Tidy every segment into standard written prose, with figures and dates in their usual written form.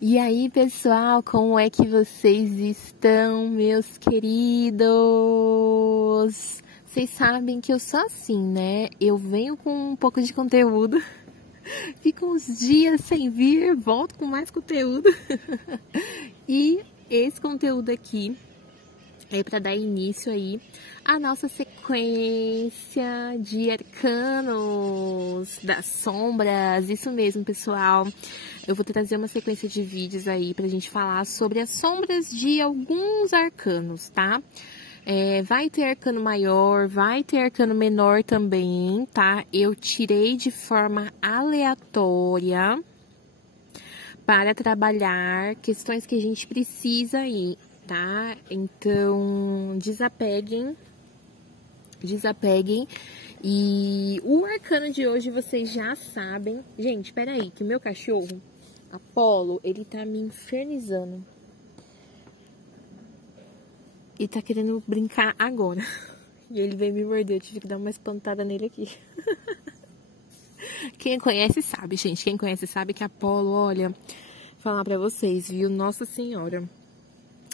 E aí, pessoal, como é que vocês estão, meus queridos? Vocês sabem que eu sou assim, né? Eu venho com um pouco de conteúdo, fico uns dias sem vir, volto com mais conteúdo. E esse conteúdo aqui é para dar início aí à nossa sequência de arcanos das sombras. Isso mesmo, pessoal. Eu vou trazer uma sequência de vídeos aí pra gente falar sobre as sombras de alguns arcanos, tá? Vai ter arcano maior, vai ter arcano menor também, tá? Eu tirei de forma aleatória para trabalhar questões que a gente precisa aí, tá? Então, desapeguem. E o arcano de hoje vocês já sabem. Gente, peraí, que o meu cachorro, Apolo, ele tá me infernizando. E tá querendo brincar agora. E ele veio me morder, eu tive que dar uma espantada nele aqui. Quem conhece sabe, gente. Quem conhece sabe que Apolo, olha, falar pra vocês, viu? Nossa Senhora.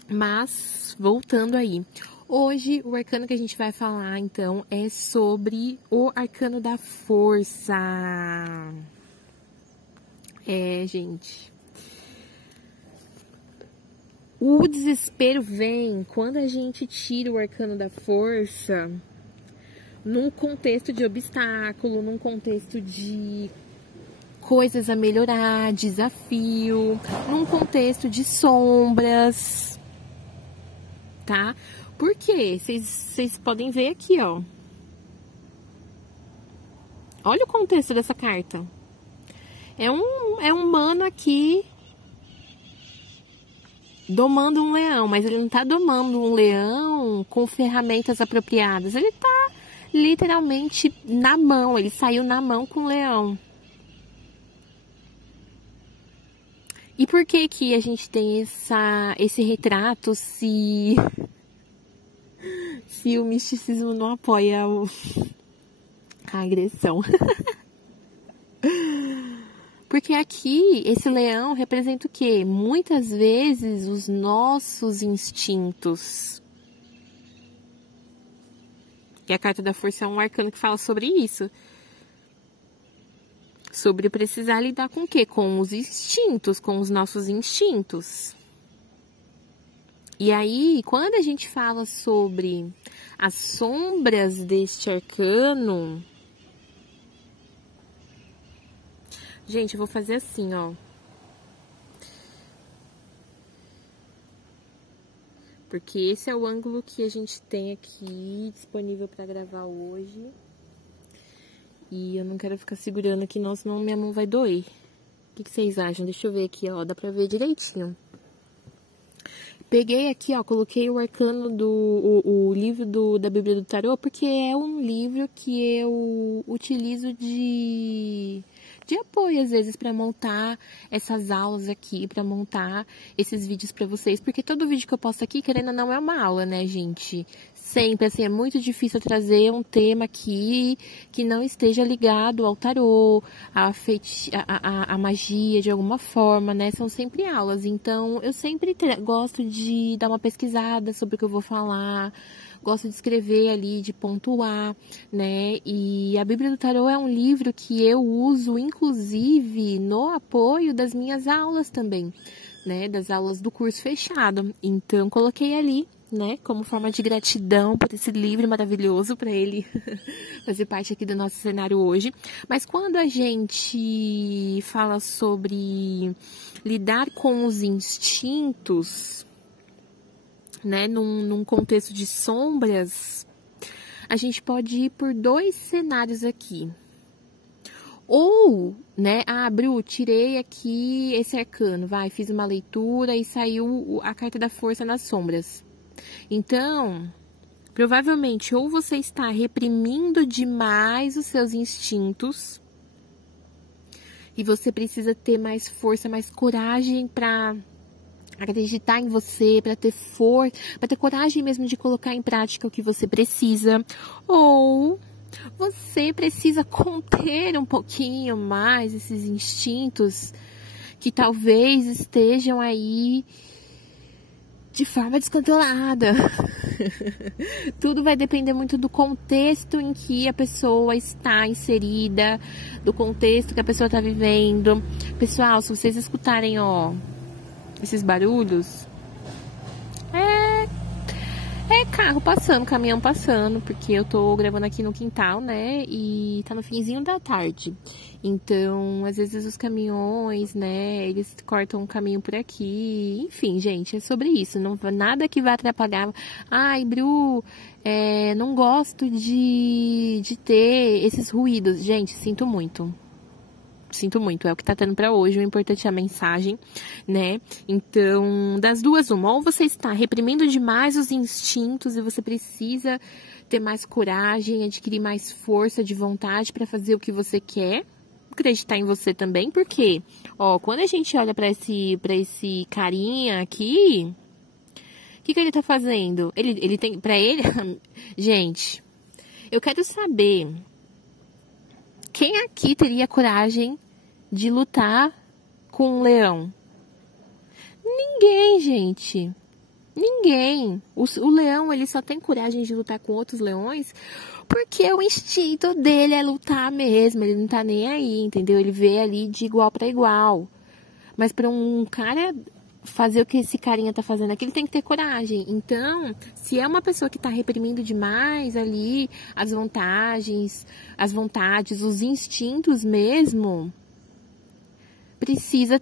Mas, voltando aí. Hoje, o arcano que a gente vai falar, então, é sobre o arcano da força. Gente. O desespero vem quando a gente tira o arcano da força num contexto de obstáculo, num contexto de coisas a melhorar, desafio, num contexto de sombras, tá? Por quê? Vocês podem ver aqui, ó. Olha o contexto dessa carta. É um mano aqui domando um leão, mas ele não tá domando um leão com ferramentas apropriadas. Ele tá literalmente na mão, ele saiu na mão com o leão. E por que que a gente tem esse retrato se o misticismo não apoia a agressão? Porque aqui, esse leão representa o quê? Muitas vezes os nossos instintos. E a carta da força é um arcano que fala sobre isso. Sobre precisar lidar com o quê? Com os instintos, com os nossos instintos. E aí, quando a gente fala sobre as sombras deste arcano... Gente, eu vou fazer assim, ó. Porque esse é o ângulo que a gente tem aqui disponível para gravar hoje. E eu não quero ficar segurando aqui não, senão minha mão vai doer. O que vocês acham? Deixa eu ver aqui, ó. Dá pra ver direitinho. Peguei aqui, ó, coloquei o arcano o livro da Bíblia do Tarô, porque é um livro que eu utilizo de apoio, às vezes, para montar essas aulas aqui, para montar esses vídeos para vocês, porque todo vídeo que eu posto aqui, querendo ou não, é uma aula, né, gente? Sempre, assim, é muito difícil trazer um tema aqui que não esteja ligado ao tarô, à magia, de alguma forma, né? São sempre aulas, então eu sempre gosto de dar uma pesquisada sobre o que eu vou falar, gosto de escrever ali, de pontuar, né? E a Bíblia do Tarô é um livro que eu uso, inclusive, no apoio das minhas aulas também, né? Das aulas do curso fechado. Então, coloquei ali, né? Como forma de gratidão por esse livro maravilhoso, para ele fazer parte aqui do nosso cenário hoje. Mas quando a gente fala sobre lidar com os instintos, né, num contexto de sombras, a gente pode ir por dois cenários aqui. Ou, né, Bru, tirei aqui esse arcano, fiz uma leitura e saiu a carta da força nas sombras. Então, provavelmente, ou você está reprimindo demais os seus instintos e você precisa ter mais força, mais coragem para acreditar em você, para ter força, para ter coragem mesmo de colocar em prática o que você precisa, ou você precisa conter um pouquinho mais esses instintos que talvez estejam aí de forma descontrolada. Tudo vai depender muito do contexto em que a pessoa está inserida, do contexto que a pessoa está vivendo. Pessoal, se vocês escutarem, ó, esses barulhos, é carro passando, caminhão passando, porque eu tô gravando aqui no quintal, né, e tá no finzinho da tarde. Então, às vezes os caminhões, né, eles cortam um caminho por aqui. Enfim, gente, é sobre isso. Não, nada que vai atrapalhar. Ai, Bru, não gosto de ter esses ruídos. Gente, sinto muito. Sinto muito, é o que tá tendo pra hoje, o importante é a mensagem, né? Então, das duas, uma, ou você está reprimindo demais os instintos e você precisa ter mais coragem, adquirir mais força de vontade pra fazer o que você quer, acreditar em você também, porque, ó, quando a gente olha pra esse carinha aqui, o que ele tá fazendo? Ele tem, pra ele, gente, eu quero saber quem aqui teria coragem de lutar com um leão? Ninguém, gente. Ninguém. O leão, ele só tem coragem de lutar com outros leões porque o instinto dele é lutar mesmo. Ele não tá nem aí, entendeu? Ele vê ali de igual para igual. Mas para um cara fazer o que esse carinha tá fazendo aqui, ele tem que ter coragem. Então, se é uma pessoa que tá reprimindo demais ali as vontades, os instintos mesmo, precisa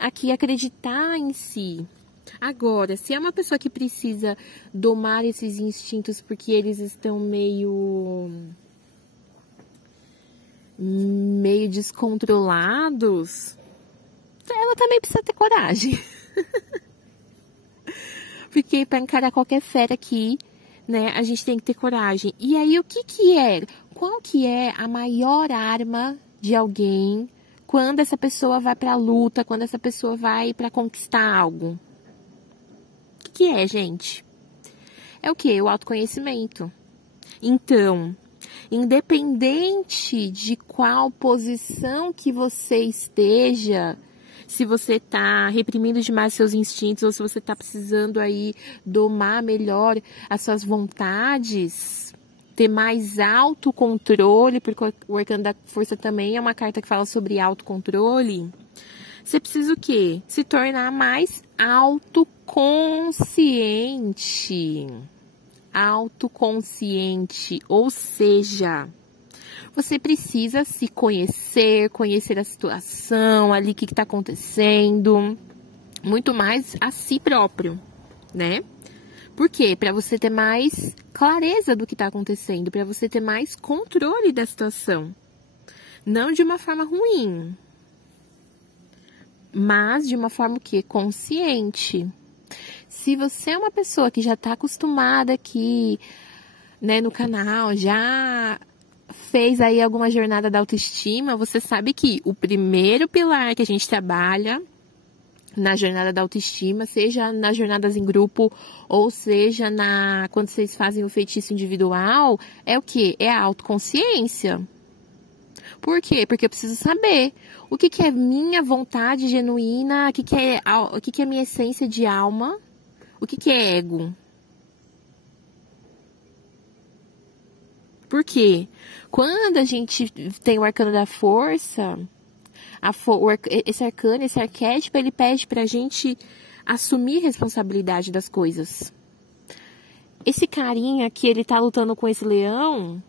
aqui acreditar em si. Agora, se é uma pessoa que precisa domar esses instintos porque eles estão meio descontrolados, ela também precisa ter coragem. Porque para encarar qualquer fera aqui, né, a gente tem que ter coragem. E aí, qual que é a maior arma de alguém quando essa pessoa vai pra luta, quando essa pessoa vai pra conquistar algo? O que é, gente? É o quê? O autoconhecimento. Então, independente de qual posição que você esteja, se você tá reprimindo demais seus instintos ou se você tá precisando aí domar melhor as suas vontades, ter mais autocontrole, porque o Arcano da Força também é uma carta que fala sobre autocontrole. Você precisa o quê? Se tornar mais autoconsciente. Autoconsciente, ou seja, você precisa se conhecer a situação ali, o que está acontecendo, muito mais a si próprio, né? Por quê? Para você ter mais clareza do que está acontecendo, para você ter mais controle da situação. Não de uma forma ruim, mas de uma forma o quê? Consciente. Se você é uma pessoa que já está acostumada aqui, né, no canal, já fez aí alguma jornada da autoestima, você sabe que o primeiro pilar que a gente trabalha na jornada da autoestima, seja nas jornadas em grupo ou seja quando vocês fazem o feitiço individual, é o quê? É a autoconsciência. Por quê? Porque eu preciso saber o que é minha vontade genuína, o que é minha essência de alma, o que é ego. Por quê? Quando a gente tem o Arcano da Força, esse arcano, esse arquétipo, ele pede pra gente assumir responsabilidade das coisas. Esse carinha que ele tá lutando com esse leão,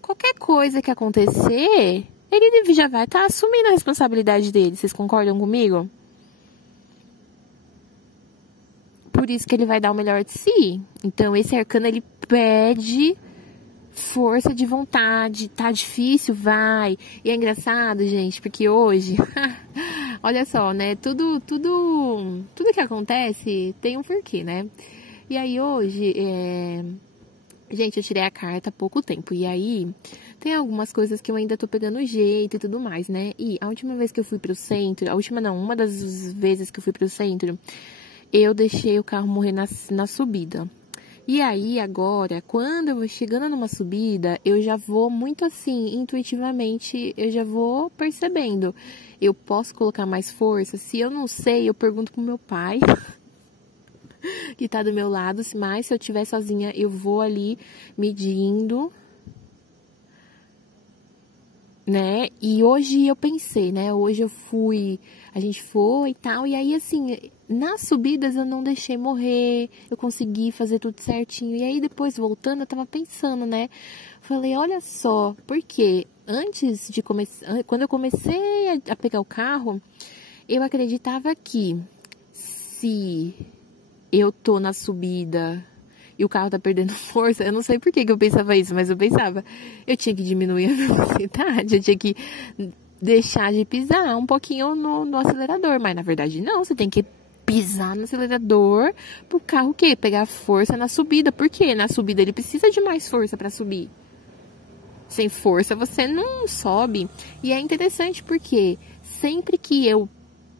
qualquer coisa que acontecer, ele já vai estar assumindo a responsabilidade dele. Vocês concordam comigo? Por isso que ele vai dar o melhor de si. Então, esse arcano, ele pede força de vontade. Tá difícil? Vai. E é engraçado, gente, porque hoje, olha só, né? Tudo que acontece tem um porquê, né? E aí hoje, gente, eu tirei a carta há pouco tempo. E aí, tem algumas coisas que eu ainda tô pegando jeito e tudo mais, né? E a última vez que eu fui pro centro, uma das vezes que eu fui pro centro, eu deixei o carro morrer na subida. E aí, agora, quando eu vou chegando numa subida, eu já vou muito assim, intuitivamente, eu já vou percebendo. Eu posso colocar mais força? Se eu não sei, eu pergunto pro meu pai, que tá do meu lado, mas se eu estiver sozinha, eu vou ali medindo, né? E hoje eu pensei, né? Hoje eu fui, a gente foi e tal, e aí assim, nas subidas eu não deixei morrer, eu consegui fazer tudo certinho. E aí depois voltando, eu tava pensando, né? Falei, olha só, porque antes de começar, quando eu comecei a pegar o carro, eu acreditava que se eu tô na subida e o carro tá perdendo força, eu não sei por que eu pensava isso, mas eu pensava, eu tinha que diminuir a velocidade, eu tinha que deixar de pisar um pouquinho no acelerador, mas na verdade não, você tem que pisar no acelerador pro carro o quê? Pegar força na subida, porque na subida ele precisa de mais força para subir. Sem força você não sobe. E é interessante porque sempre que eu,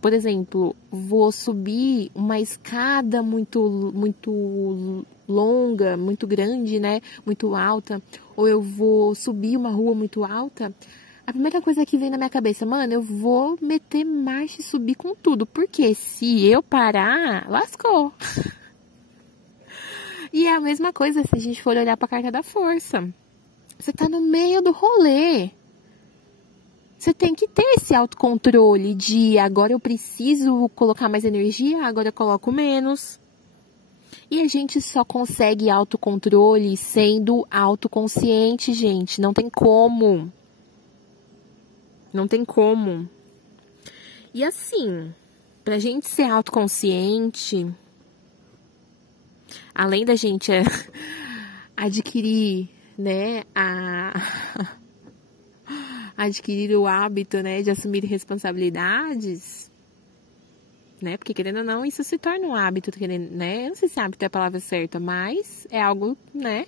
por exemplo, vou subir uma escada muito longa, muito grande, né? Muito alta, ou eu vou subir uma rua muito alta, a primeira coisa que vem na minha cabeça, mano, eu vou meter marcha e subir com tudo, porque se eu parar, lascou. E é a mesma coisa se a gente for olhar pra carta da força. Você tá no meio do rolê. Você tem que ter esse autocontrole de agora eu preciso colocar mais energia, agora eu coloco menos. E a gente só consegue autocontrole sendo autoconsciente, gente. Não tem como. Não tem como. E assim, pra gente ser autoconsciente, além da gente adquirir, né, adquirir o hábito, né, de assumir responsabilidades, né, porque querendo ou não, isso se torna um hábito, né, eu não sei se hábito é a palavra certa, mas é algo, né,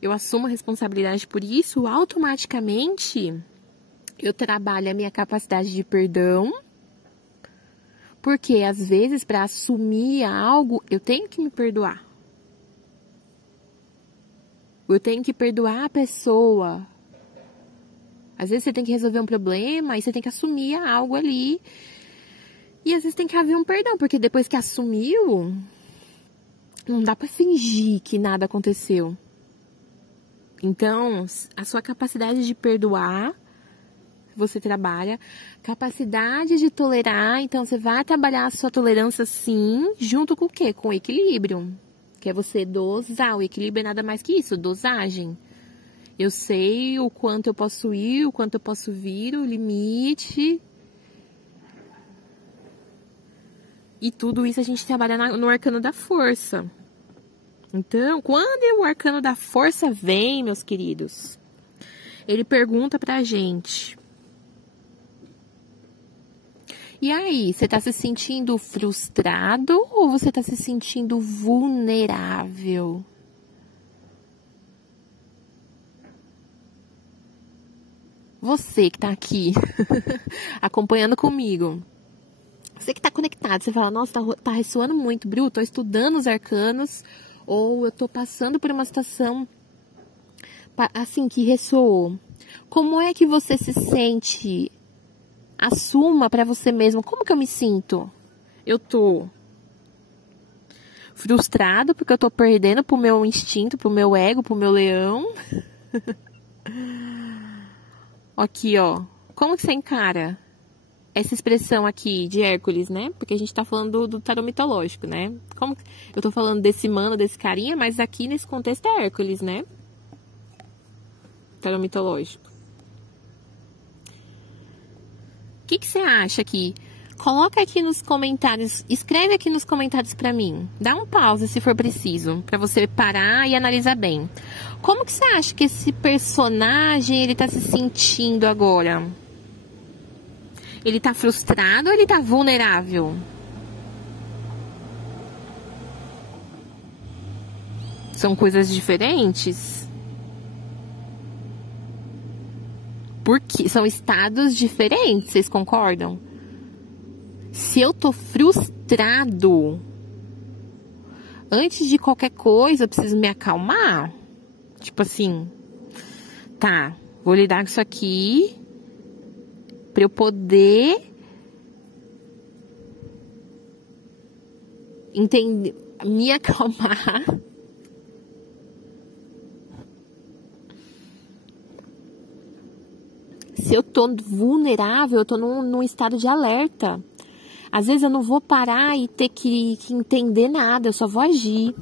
eu assumo a responsabilidade por isso, automaticamente eu trabalho a minha capacidade de perdão, porque às vezes para assumir algo, eu tenho que me perdoar. Eu tenho que perdoar a pessoa. Às vezes você tem que resolver um problema e você tem que assumir algo ali. E às vezes tem que haver um perdão, porque depois que assumiu, não dá pra fingir que nada aconteceu. Então, a sua capacidade de perdoar, você trabalha. Capacidade de tolerar, então você vai trabalhar a sua tolerância sim, junto com o quê? Com o equilíbrio. Que é você dosar. O equilíbrio é nada mais que isso, dosagem. Eu sei o quanto eu posso ir, o quanto eu posso vir, o limite. E tudo isso a gente trabalha no arcano da força. Então, quando o arcano da força vem, meus queridos, ele pergunta pra gente: e aí, você tá se sentindo frustrado ou você tá se sentindo vulnerável? Você que tá aqui, acompanhando comigo. Você que tá conectado, você fala, nossa, tá ressoando muito, Bru, tô estudando os arcanos, ou eu tô passando por uma situação, assim, que ressoou. Como é que você se sente? Assuma pra você mesmo, como que eu me sinto? Eu tô frustrado porque eu tô perdendo pro meu instinto, pro meu ego, pro meu leão. Aqui, ó, como que você encara essa expressão aqui de Hércules, né? Porque a gente tá falando do tarô mitológico, né? Como eu tô falando desse mano, desse carinha, mas aqui nesse contexto é Hércules, né? Tarô mitológico. O que você acha aqui? Coloca aqui nos comentários, escreve aqui nos comentários pra mim. Dá um pause se for preciso, pra você parar e analisar bem. Como que você acha que esse personagem, ele tá se sentindo agora? Ele tá frustrado ou ele tá vulnerável? São coisas diferentes? Porque são estados diferentes, vocês concordam? Se eu tô frustrado, antes de qualquer coisa, eu preciso me acalmar. Tipo assim, tá, vou lidar com isso aqui pra eu poder entender, me acalmar. Se eu tô vulnerável, eu tô num estado de alerta. Às vezes eu não vou parar e ter que entender nada, eu só vou agir.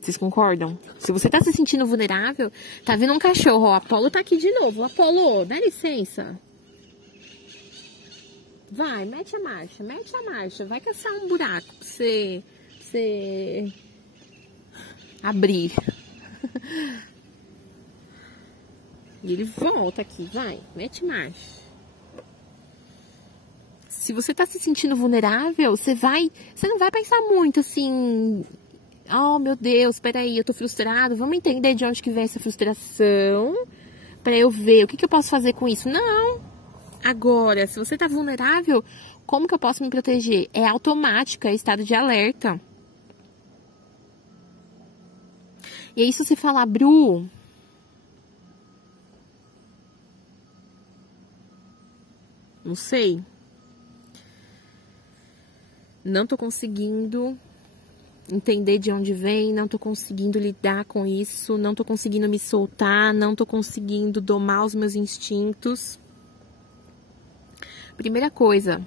Vocês concordam? Se você tá se sentindo vulnerável, tá vindo um cachorro, ó, o Apolo tá aqui de novo. Apolo, dá licença. Vai, mete a marcha. Vai caçar um buraco pra você abrir. E ele volta aqui, vai, mete marcha. Se você tá se sentindo vulnerável, você não vai pensar muito assim, oh meu Deus, peraí, eu tô frustrado, vamos entender de onde que vem essa frustração, pra eu ver o que eu posso fazer com isso. Não. Agora, se você tá vulnerável, como que eu posso me proteger? É automático, é estado de alerta. E aí, se você falar, Bru, não sei, não tô conseguindo entender de onde vem, não tô conseguindo lidar com isso, não tô conseguindo me soltar, não tô conseguindo domar os meus instintos. Primeira coisa,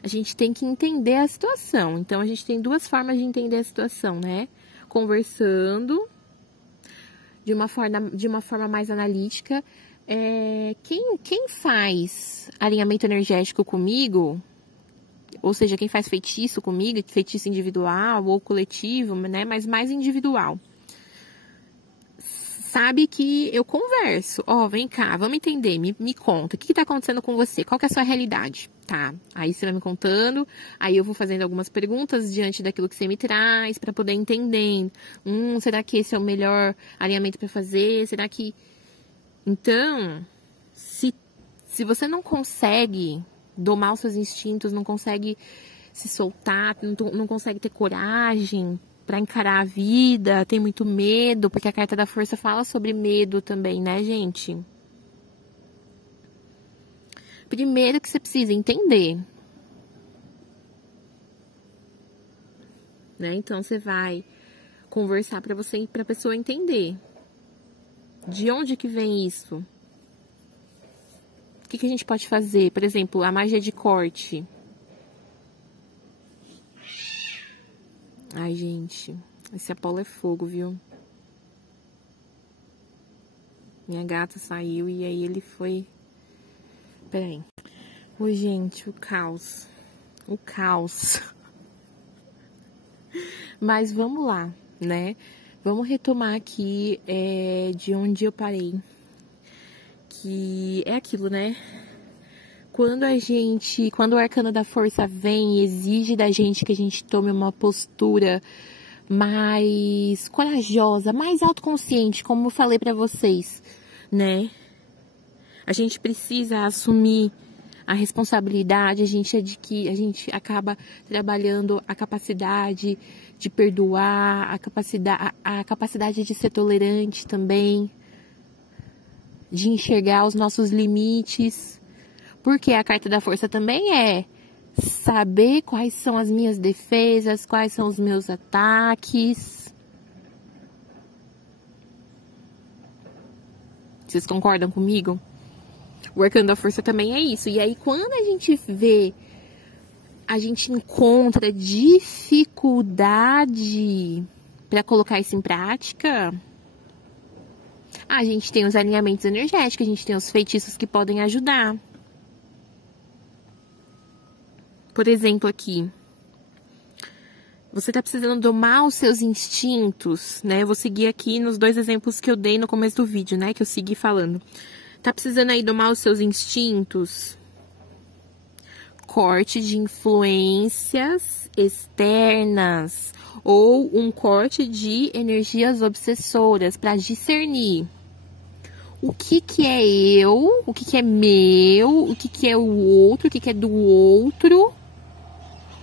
a gente tem que entender a situação. Então, a gente tem duas formas de entender a situação, né? Conversando de uma forma mais analítica. Quem faz alinhamento energético comigo, ou seja, quem faz feitiço comigo, feitiço individual ou coletivo, né? Mas mais individual. Sabe que eu converso, vem cá, vamos entender, me conta, o que tá acontecendo com você, qual que é a sua realidade, tá? Aí você vai me contando, aí eu vou fazendo algumas perguntas diante daquilo que você me traz, pra poder entender, será que esse é o melhor alinhamento pra fazer, será que... Então, se você não consegue domar os seus instintos, não consegue se soltar, não consegue ter coragem para encarar a vida, tem muito medo, porque a carta da força fala sobre medo também, né, gente? Primeiro que você precisa entender, né? Então você vai conversar para a pessoa entender de onde que vem isso. O que a gente pode fazer? Por exemplo, a magia de corte. Ai, gente, esse Apolo é fogo, viu? Minha gata saiu e aí ele foi... Peraí. Oi, gente, o caos. O caos. Mas vamos lá, né? Vamos retomar aqui de onde eu parei. Que é aquilo, né? Quando o arcano da força vem e exige da gente que a gente tome uma postura mais corajosa, mais autoconsciente, como eu falei pra vocês, né? A gente precisa assumir a responsabilidade, a gente acaba trabalhando a capacidade de perdoar, a capacidade de ser tolerante também, de enxergar os nossos limites. Porque a carta da força também é saber quais são as minhas defesas, quais são os meus ataques. Vocês concordam comigo? O arcano da força também é isso. E aí, quando a gente encontra dificuldade para colocar isso em prática, a gente tem os alinhamentos energéticos, a gente tem os feitiços que podem ajudar. Por exemplo, aqui, você tá precisando domar os seus instintos, né? Eu vou seguir aqui nos dois exemplos que eu dei no começo do vídeo, né? Que eu segui falando. Tá precisando aí domar os seus instintos? Corte de influências externas ou um corte de energias obsessoras para discernir o que que é eu, o que que é meu, o que que é o outro, o que que é do outro,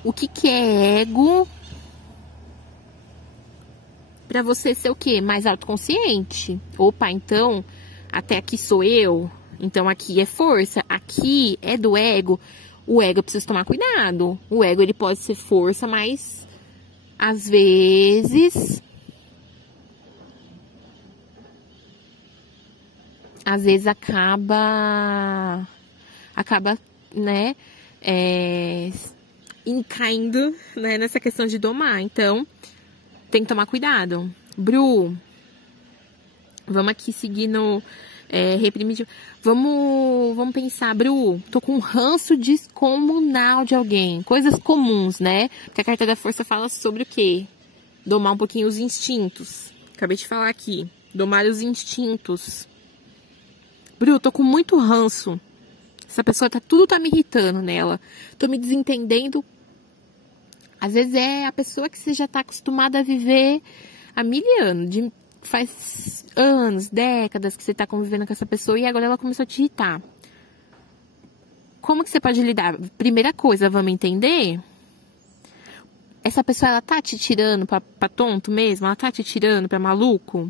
o que que é ego, pra você ser o quê? Mais autoconsciente. Opa, então, até aqui sou eu, então aqui é força, aqui é do ego. O ego eu preciso tomar cuidado. O ego, ele pode ser força, mas às vezes acaba, né, caindo, né, nessa questão de domar. Então, tem que tomar cuidado. Bru, vamos aqui seguir no reprimir. Vamos pensar, Bru, tô com um ranço descomunal de alguém. Coisas comuns, né? Porque a carta da força fala sobre o quê? Domar um pouquinho os instintos. Acabei de falar aqui. Domar os instintos. Bru, tô com muito ranço. Essa pessoa tudo tá me irritando nela. Tô me desentendendo. Às vezes é a pessoa que você já tá acostumada a viver há 1000 anos. Faz anos, décadas que você tá convivendo com essa pessoa e agora ela começou a te irritar. Como que você pode lidar? Primeira coisa, vamos entender? Essa pessoa, ela tá te tirando pra tonto mesmo? Ela tá te tirando pra maluco?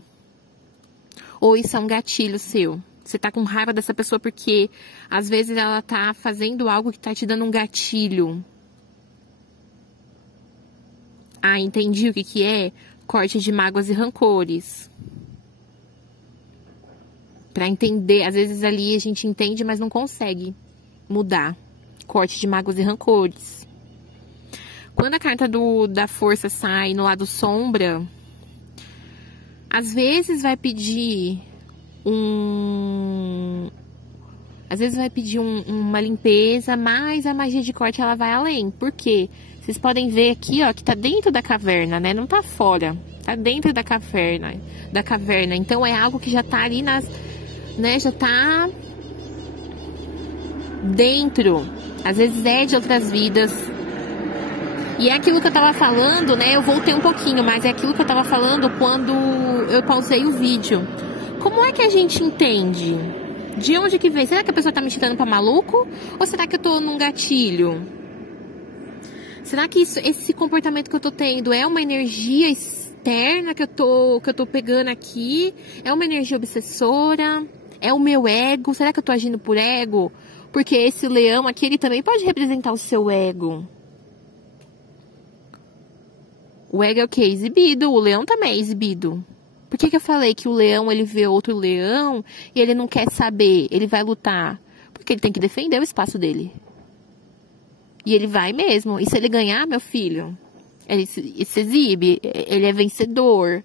Ou isso é um gatilho seu? Você tá com raiva dessa pessoa porque às vezes ela tá fazendo algo que tá te dando um gatilho. Ah, entendi o que que é? Corte de mágoas e rancores. Pra entender, às vezes ali a gente entende, mas não consegue mudar. Corte de mágoas e rancores. Quando a carta da força sai no lado sombra, às vezes vai pedir uma limpeza, mas a magia de corte ela vai além. Por quê? Vocês podem ver aqui, ó, que tá dentro da caverna, né? Não tá fora. Tá dentro da caverna. Então é algo que já tá ali né? Já tá dentro. Às vezes é de outras vidas. E é aquilo que eu tava falando, né? Eu voltei um pouquinho, mas é aquilo que eu tava falando quando eu pausei o vídeo. Como é que a gente entende? De onde que vem? Será que a pessoa tá me tirando pra maluco? Ou será que eu tô num gatilho? Será que esse comportamento que eu tô tendo é uma energia externa que eu tô pegando aqui? É uma energia obsessora? É o meu ego? Será que eu tô agindo por ego? Porque esse leão aqui, ele também pode representar o seu ego. O ego é o quê? Exibido. O leão também é exibido. Por que eu falei que o leão, ele vê outro leão e ele não quer saber? Ele vai lutar. Porque ele tem que defender o espaço dele. E ele vai mesmo. E se ele ganhar, meu filho, ele se exibe. Ele é vencedor.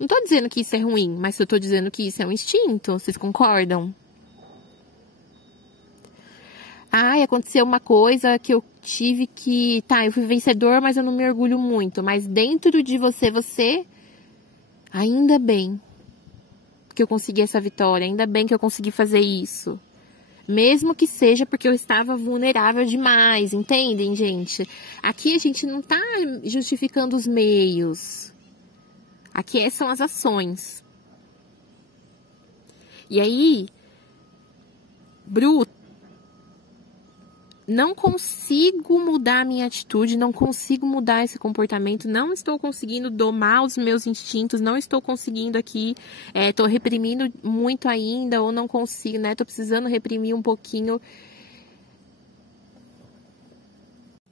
Não tô dizendo que isso é ruim, mas eu tô dizendo que isso é um instinto. Vocês concordam? Ai, aconteceu uma coisa que eu tive que... Tá, eu fui vencedor, mas eu não me orgulho muito. Mas dentro de você... Ainda bem que eu consegui essa vitória. Ainda bem que eu consegui fazer isso. Mesmo que seja porque eu estava vulnerável demais. Entendem, gente? Aqui a gente não tá justificando os meios. Aqui são as ações. E aí... Bru, não consigo mudar a minha atitude, não consigo mudar esse comportamento, não estou conseguindo domar os meus instintos, não estou conseguindo aqui, estou reprimindo muito ainda, ou não consigo, né? Estou precisando reprimir um pouquinho.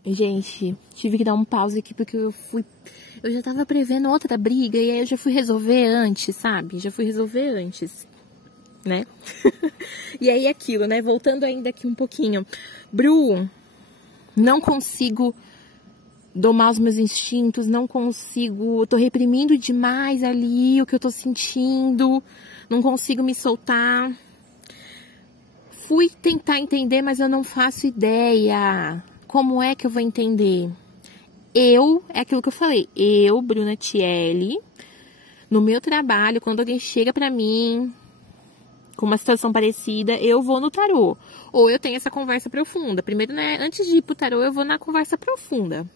Gente, tive que dar um pause aqui porque eu já tava prevendo outra briga e aí eu já fui resolver antes, sabe? Já fui resolver antes, né? E aí aquilo, né? Voltando ainda aqui um pouquinho. Bru, não consigo domar os meus instintos, não consigo, tô reprimindo demais ali o que eu tô sentindo, não consigo me soltar. Fui tentar entender, mas eu não faço ideia. Como é que eu vou entender? É aquilo que eu falei, Bruna Tielli, no meu trabalho, quando alguém chega pra mim com uma situação parecida, eu vou no tarô. Ou eu tenho essa conversa profunda. Primeiro, né, antes de ir pro tarô, eu vou na conversa profunda.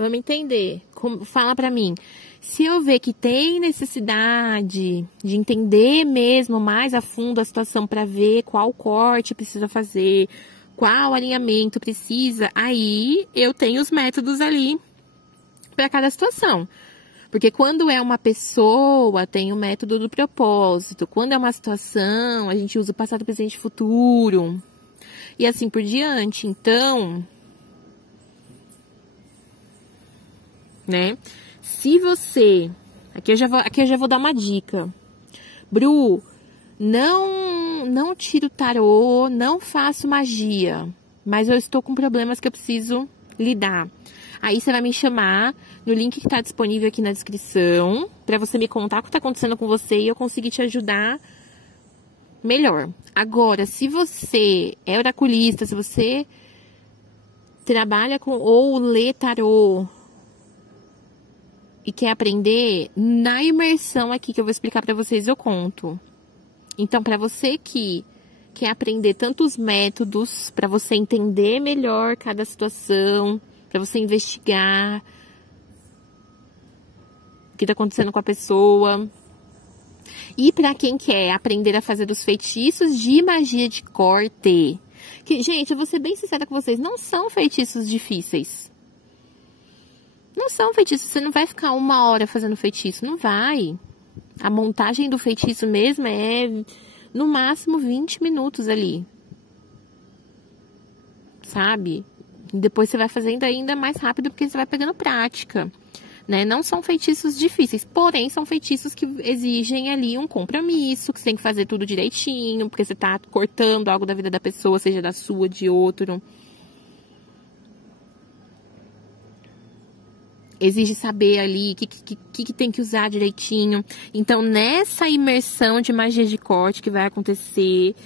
Vamos entender. Fala pra mim. Se eu ver que tem necessidade de entender mesmo mais a fundo a situação para ver qual corte precisa fazer, qual alinhamento precisa, aí eu tenho os métodos ali para cada situação. Porque quando é uma pessoa, tem o método do propósito. Quando é uma situação, a gente usa o passado, presente e futuro. E assim por diante. Então, né? Se você... Aqui eu já vou dar uma dica. Bru, não tiro tarô, não faço magia. Mas eu estou com problemas que eu preciso lidar. Aí você vai me chamar no link que está disponível aqui na descrição. Para você me contar o que está acontecendo com você e eu conseguir te ajudar melhor. Agora, se você é oraculista, se você trabalha com ou lê tarô e quer aprender, na imersão aqui que eu vou explicar para vocês, eu conto. Então, para você que quer aprender tantos métodos, para você entender melhor cada situação, para você investigar o que está acontecendo com a pessoa. E para quem quer aprender a fazer os feitiços de magia de corte. Que, gente, eu vou ser bem sincera com vocês, não são feitiços difíceis. Não são feitiços, você não vai ficar 1 hora fazendo feitiço, não vai. A montagem do feitiço mesmo é no máximo 20 minutos ali. Sabe? E depois você vai fazendo ainda mais rápido porque você vai pegando prática. Né? Não são feitiços difíceis, porém são feitiços que exigem ali um compromisso, que você tem que fazer tudo direitinho, porque você está cortando algo da vida da pessoa, seja da sua, de outro. Exige saber ali o que tem que usar direitinho. Então, nessa imersão de magia de corte que vai acontecer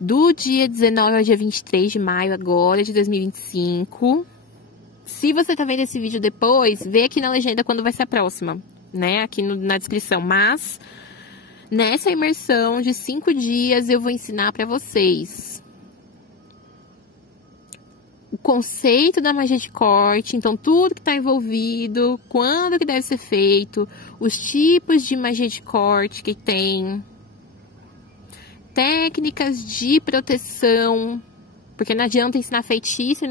do dia 19 ao dia 23 de maio agora, de 2025... Se você tá vendo esse vídeo depois, vê aqui na legenda quando vai ser a próxima, né? Aqui na descrição. Mas, nessa imersão de 5 dias, eu vou ensinar pra vocês o conceito da magia de corte. Então, tudo que tá envolvido, quando que deve ser feito, os tipos de magia de corte que tem, técnicas de proteção. Porque não adianta ensinar feitiço e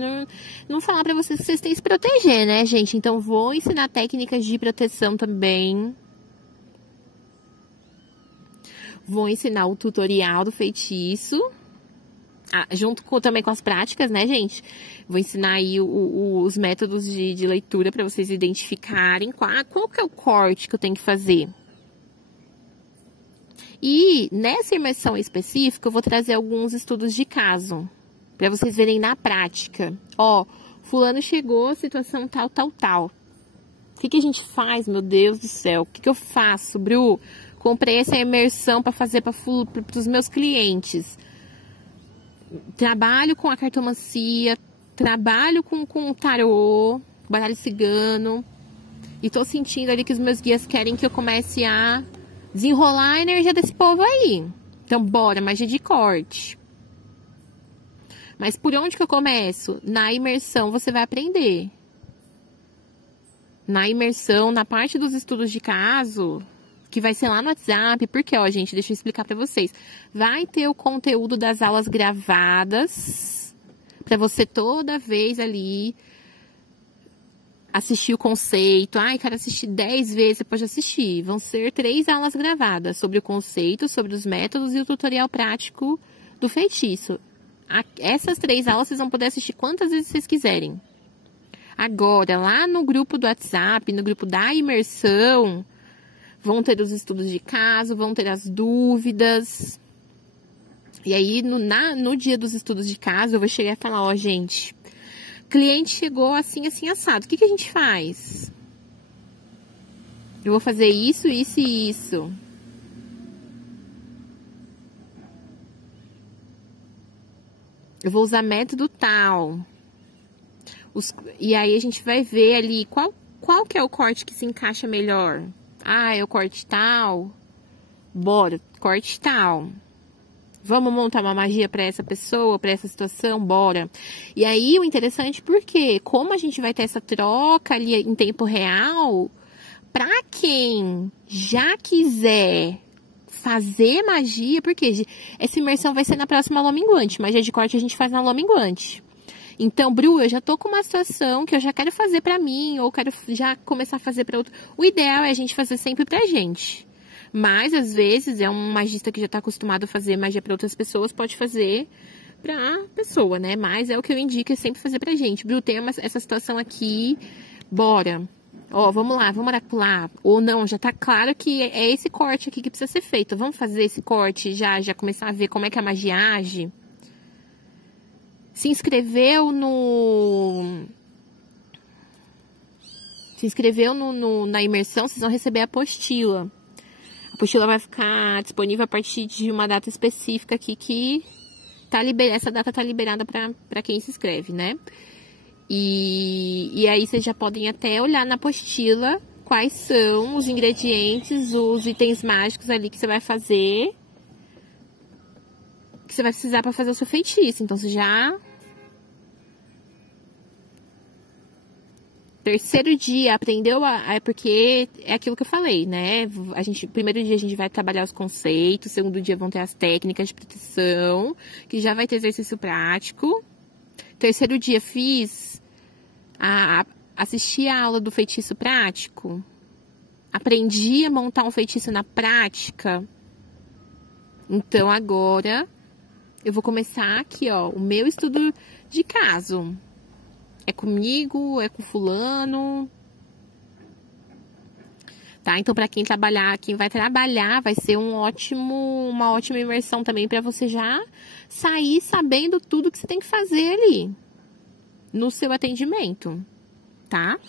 não falar pra vocês que vocês têm que se proteger, né, gente? Então, vou ensinar técnicas de proteção também. Vou ensinar o tutorial do feitiço. Junto também com as práticas, né, gente? Vou ensinar aí os métodos de leitura pra vocês identificarem qual que é o corte que eu tenho que fazer. E nessa imersão específica, eu vou trazer alguns estudos de caso. Pra vocês verem na prática. Ó, fulano chegou, situação tal, tal, tal. O que a gente faz, meu Deus do céu? O que eu faço, Bru? Comprei essa imersão pra fazer pros meus clientes. Trabalho com a cartomancia, trabalho com tarô, baralho cigano. E tô sentindo ali que os meus guias querem que eu comece a desenrolar a energia desse povo aí. Então, bora, magia de corte. Mas por onde que eu começo? Na imersão você vai aprender. Na imersão, na parte dos estudos de caso, que vai ser lá no WhatsApp. Porque, ó, gente, deixa eu explicar pra vocês. Vai ter o conteúdo das aulas gravadas, pra você toda vez ali assistir o conceito. Ai, quero assistir 10 vezes, você pode assistir. Vão ser 3 aulas gravadas sobre o conceito, sobre os métodos e o tutorial prático do feitiço. Essas 3 aulas vocês vão poder assistir quantas vezes vocês quiserem. Agora, lá no grupo do WhatsApp, no grupo da imersão, vão ter os estudos de caso, vão ter as dúvidas. E aí, no dia dos estudos de caso, eu vou chegar e falar, ó, gente, cliente chegou assim, assim, assado. O que a gente faz? Eu vou fazer isso, isso e isso. Eu vou usar método tal. E aí a gente vai ver ali qual que é o corte que se encaixa melhor. Ah, é o corte tal. Bora, corte tal. Vamos montar uma magia para essa pessoa, para essa situação? Bora. E aí, o interessante, porque como a gente vai ter essa troca ali em tempo real, para quem já quiser fazer magia, porque essa imersão vai ser na próxima lua minguante, magia de corte a gente faz na lua minguante. Então, Bru, eu já tô com uma situação que eu já quero fazer pra mim, ou quero já começar a fazer pra outro. O ideal é a gente fazer sempre pra gente. Mas, às vezes, é um magista que já tá acostumado a fazer magia pra outras pessoas, pode fazer pra pessoa, né? Mas é o que eu indico, é sempre fazer pra gente. Bru, tem essa situação aqui, bora. Ó, vamos lá, vamos oracular. Ou não, já tá claro que é esse corte aqui que precisa ser feito. Vamos fazer esse corte já começar a ver como é que a magia age. Se inscreveu na imersão, vocês vão receber a apostila. A apostila vai ficar disponível a partir de uma data específica aqui que essa data tá liberada para quem se inscreve, né? E aí vocês já podem até olhar na apostila quais são os ingredientes, os itens mágicos ali que você vai fazer, que você vai precisar para fazer o seu feitiço. Então você já... Terceiro dia, aprendeu porque é aquilo que eu falei, né? Primeiro dia a gente vai trabalhar os conceitos, segundo dia vão ter as técnicas de proteção, que já vai ter exercício prático. Terceiro dia assisti a aula do feitiço prático, aprendi a montar um feitiço na prática. Então agora eu vou começar aqui, ó, o meu estudo de caso. É comigo, é com fulano. Tá? Então, para quem vai trabalhar, vai ser uma ótima imersão também para você já sair sabendo tudo que você tem que fazer ali no seu atendimento, tá?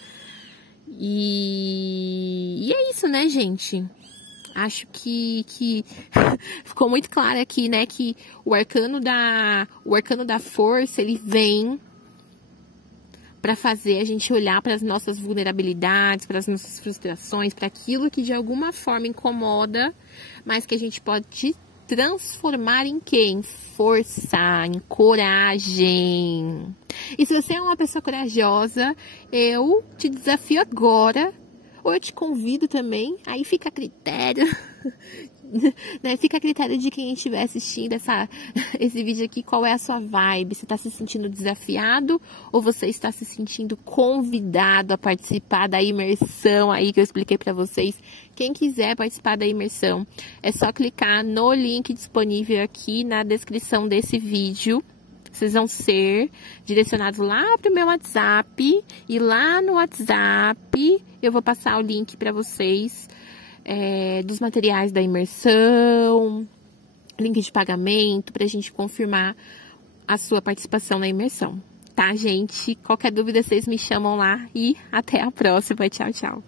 E é isso, né, gente? Acho que ficou muito claro aqui, né, que o arcano da força, ele vem para fazer a gente olhar para as nossas vulnerabilidades, para as nossas frustrações, para aquilo que de alguma forma incomoda, mas que a gente pode transformar em quê? Em força, em coragem. E se você é uma pessoa corajosa, eu te desafio agora, ou eu te convido também, aí fica a critério, né? Fica a critério de quem estiver assistindo esse vídeo aqui, qual é a sua vibe. Você está se sentindo desafiado ou você está se sentindo convidado a participar da imersão aí que eu expliquei para vocês? Quem quiser participar da imersão, é só clicar no link disponível aqui na descrição desse vídeo. Vocês vão ser direcionados lá para o meu WhatsApp, e lá no WhatsApp eu vou passar o link para vocês dos materiais da imersão, link de pagamento, para a gente confirmar a sua participação na imersão. Tá, gente? Qualquer dúvida, vocês me chamam lá e até a próxima. Tchau, tchau.